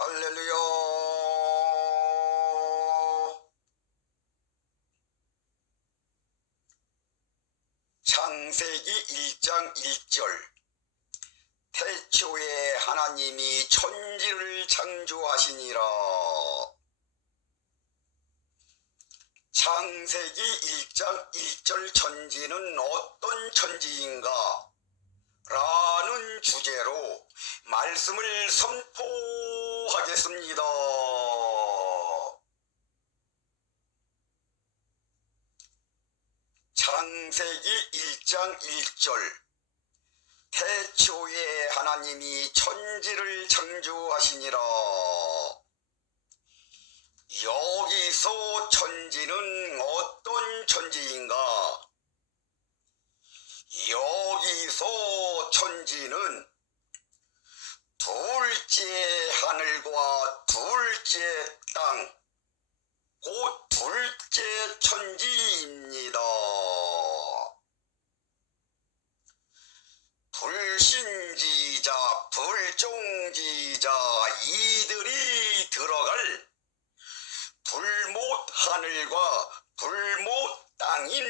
할렐루야. 창세기 1장 1절 태초에 하나님이 천지를 창조하시니라. 창세기 1장 1절 천지는 어떤 천지인가? 라는 주제로 말씀을 선포 하겠습니다. 창세기 1장 1절 태초에 하나님이 천지를 창조하시니라. 여기서 천지는 어떤 천지인가? 여기서 천지는 둘째 하늘과 둘째 땅, 곧 둘째 천지입니다. 불신지자, 불종지자 이들이 들어갈 불못 하늘과 불못 땅입니다.